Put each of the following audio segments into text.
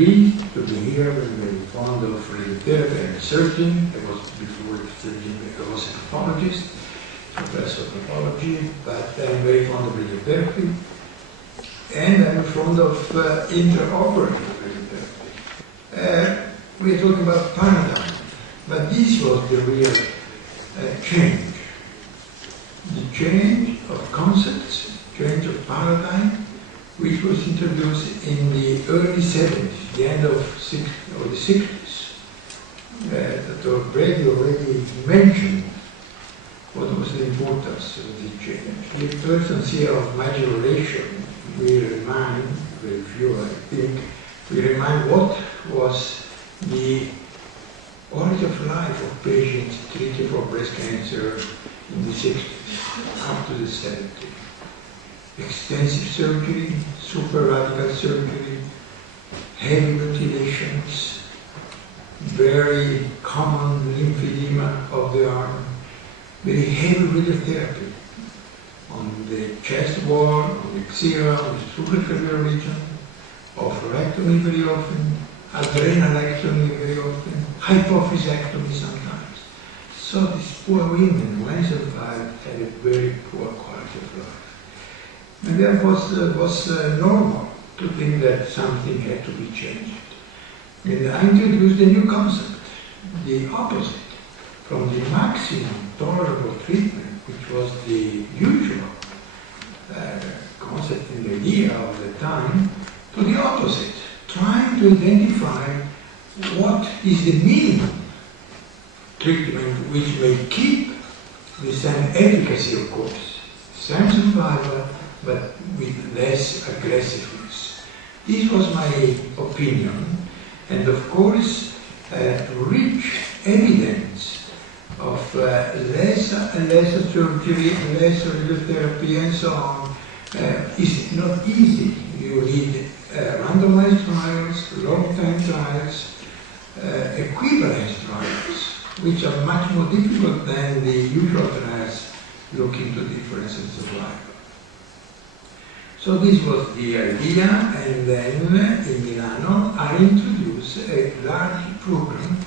pleased to be here. I'm very fond of radiotherapy and researching. I was before researching, I was a pathologist, professor of pathology, but I'm very fond of radiotherapy. And I'm fond of intraoperative radiotherapy. We are talking about paradigm, but this was the real change. The change of concepts, change of paradigm, which was introduced in the early 70s, the end of the 60s. Dr. Brady already mentioned what was the importance of the change. The persons here of majoration, we remind, very few I think, we remind what was the quality of life of patients treated for breast cancer in the 60s up to the 70s. Extensive surgery, super radical surgery, heavy mutilations, very common lymphedema of the arm, very heavy radiotherapy on the chest wall, on the xera, on the supraclavian region, oophorectomy very often, adrenalectomy very often, hypophysectomy sometimes. So these poor women, when survived, had a very poor quality of life. And therefore it was normal to think that something had to be changed. And I introduced a new concept, the opposite, from the maximum tolerable treatment, which was the usual concept and idea of the time, to the opposite, trying to identify what is the minimum treatment which may keep the same efficacy, of course, same survival, but with less aggressiveness. This was my opinion, and of course, rich evidence of less and less surgery, less radiotherapy, and so on, is not easy. You need randomized trials, long-term trials, equivalence trials, which are much more difficult than the usual trials looking to difference in survival. So this was the idea, and then in Milano I introduced a large program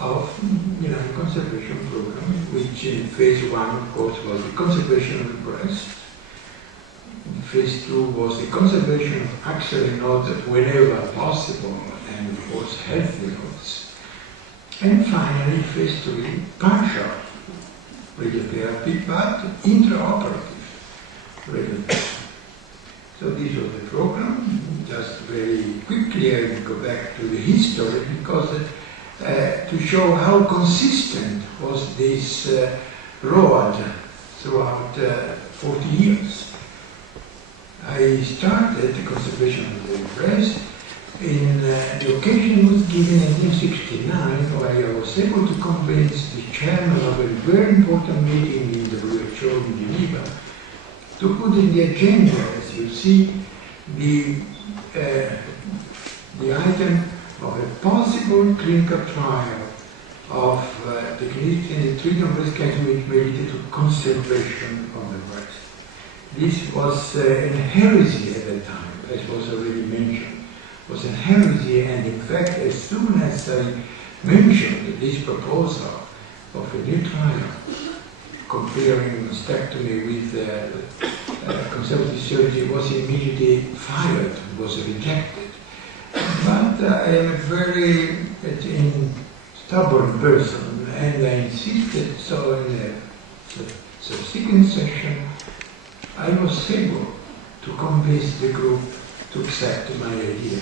of Milan conservation program, which in phase 1, of course, was the conservation of the breast. In phase 2 was the conservation of axillary nodes whenever possible, and of course healthy nodes. And finally, phase 3, partial radiotherapy, but intraoperative radiotherapy. So this was the program. Just very quickly I will go back to the history, because to show how consistent was this road throughout 40 years. I started the conservation of the breast in the occasion was given in 1969, where I was able to convince the chairman of a very important meeting in the WHO in Geneva to put in the agenda, as you see, the item of a possible clinical trial of techniques in the treatment of breast cancer which may lead to conservation of the breast. This was an heresy at that time, as was already mentioned. It was an heresy, and in fact, as soon as I mentioned this proposal of a new trial, comparing mastectomy with conservative surgery, was immediately fired, was rejected. But I am a very stubborn person, and I insisted, so in a subsequent session, I was able to convince the group to accept my idea.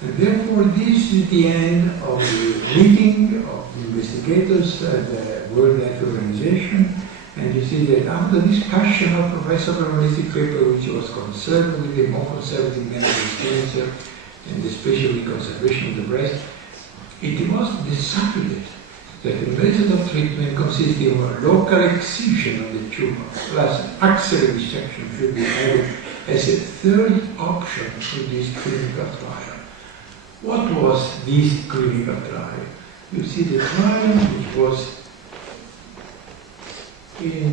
And therefore, this is the end of the meeting of the investigators at the World Health Organization. And you see that after discussion of Professor Veronesi paper, which was concerned with the more conservative medical cancer and especially conservation of the breast, it was decided that the method of treatment consisting of a local excision of the tumor plus axillary resection should be added as a third option to this clinical trial. What was this clinical trial? You see the trial which was in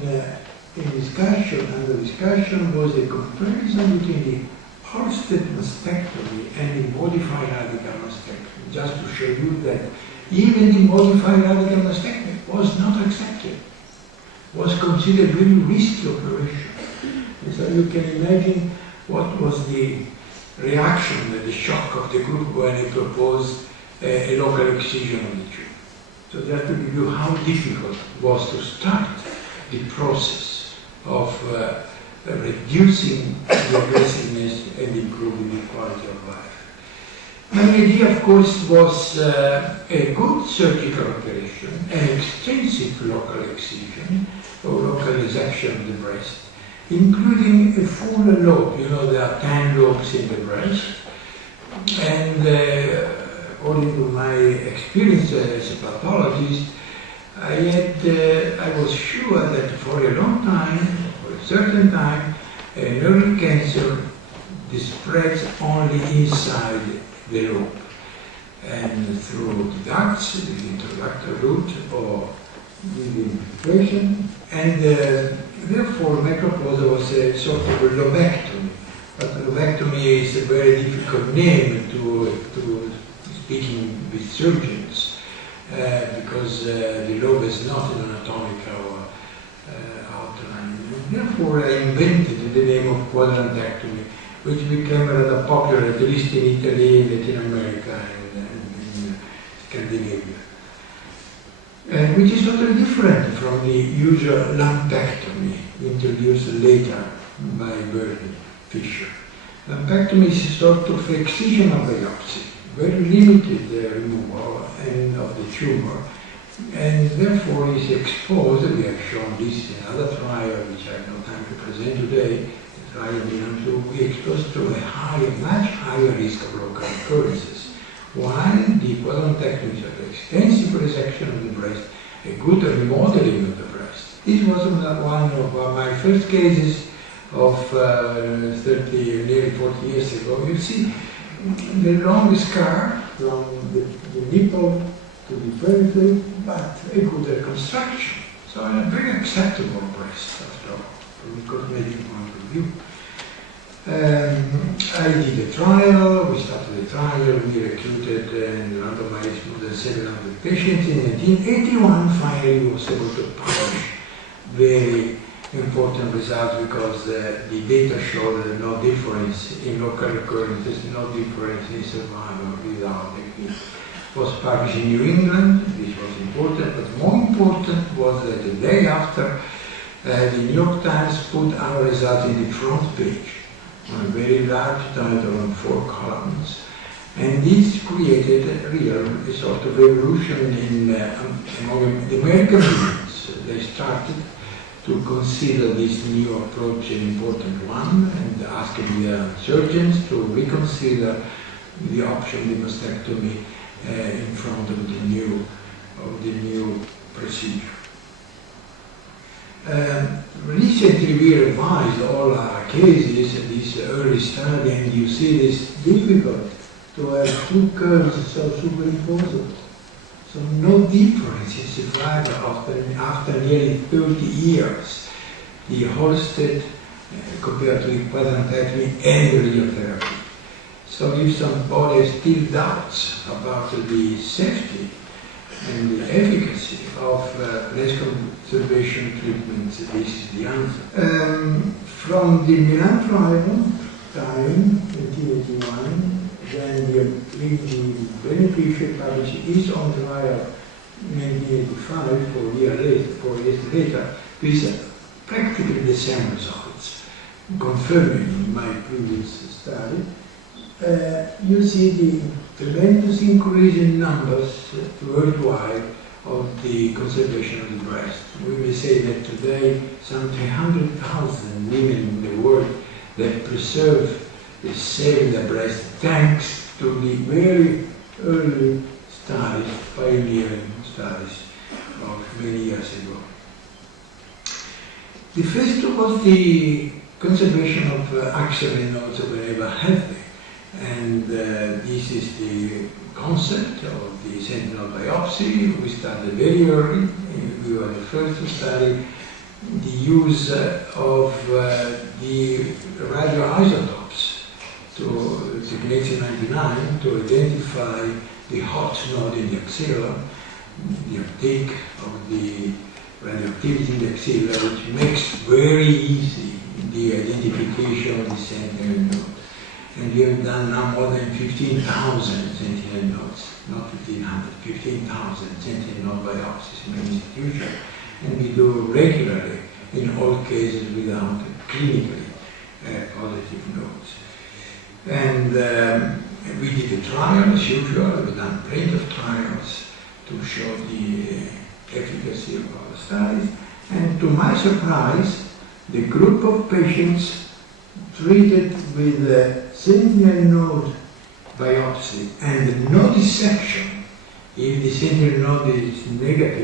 discussion, under discussion, was a comparison between the Holistic mastectomy and the modified radical mastectomy, just to show you that even the modified radical mastectomy was not accepted, was considered very risky operation. And so you can imagine what was the reaction, the shock of the group when he proposed a local excision of the tube. So just to give you how difficult it was to start the process of reducing the aggressiveness and improving the quality of life. My idea, of course, was a good surgical operation, an extensive local excision or local resection of the breast, including a full lobe. You know, there are 10 lobes in the breast, and according to my experience as a pathologist, I was sure that for a long time, for a certain time, an early cancer spreads only inside the lobe, and through the ducts, the intraductal route, or with infiltration, and therefore my proposal was a sort of a lobectomy. But lobectomy is a very difficult name to speaking with surgeons, because the lobe is not an anatomical outline. Therefore, I invented the name of quadrantectomy, which became rather popular, at least in Italy, Latin America, and in Scandinavia. Which is totally different from the usual lumpectomy introduced later by Bernie Fischer. Lumpectomy is a sort of excisional biopsy, very limited removal of the tumor, and therefore is exposed. We have shown this in another trial, which I have no time to present today. The trial to be exposed to a much higher risk of local recurrences. While the quadrantectomy is an extensive resection of the breast, a good remodeling of the breast. This was one of my first cases of 30, nearly 40 years ago. You see the long scar from the nipple to the periphery, but a good reconstruction. So a very acceptable breast, after all, from the cosmetic point of view. I did a trial, we started the trial, we recruited and randomized more than 700 patients. In 1981, finally, we was able to publish very important results, because the data showed no difference in local recurrences, no difference in survival without technique. It was published in New England. This was important, but more important was that the day after, the New York Times put our results in the front page on a very large title on 4 columns. And this created a sort of revolution among the American medics. They started to consider this new approach an important one, and asking their surgeons to reconsider the option of mastectomy in front of the new procedure. Recently we revised all our cases in this early study, and you see this difficult to have 2 curves so superimposable. So no difference in survival after nearly 30 years, the Holstead compared to the quadrantectomy and the radiotherapy. So if somebody still doubts about the safety and the efficacy of breast conservation treatments, this is the answer. From the Milan trial, time, 1981, then the beneficial published is on trial in 1985, 4 years later, with practically the same results, confirming my previous study. You see the tremendous increase in numbers worldwide of the conservation of the breast. We may say that today some 300,000 women in the world that preserve, they save their breast thanks to the very early studies, pioneering studies of many years ago. The first was the conservation of axillary nodes wherever healthy. And this is the concept of the sentinel biopsy. We started very early. We were the first to study the use of the radioisotopes to identify the hot node in the axilla, the uptake of the radioactivity in the axilla, which makes very easy the identification of the sentinel node. And we have done now more than 15,000 sentinel nodes, not 1,500, 15,000 sentinel node biopsies in an institution. And we do regularly in all cases without clinically positive nodes. And we did a trial as usual. We've done plenty of trials to show the efficacy of our studies. And to my surprise, the group of patients treated with sentinel node biopsy and no dissection, if the sentinel node is negative,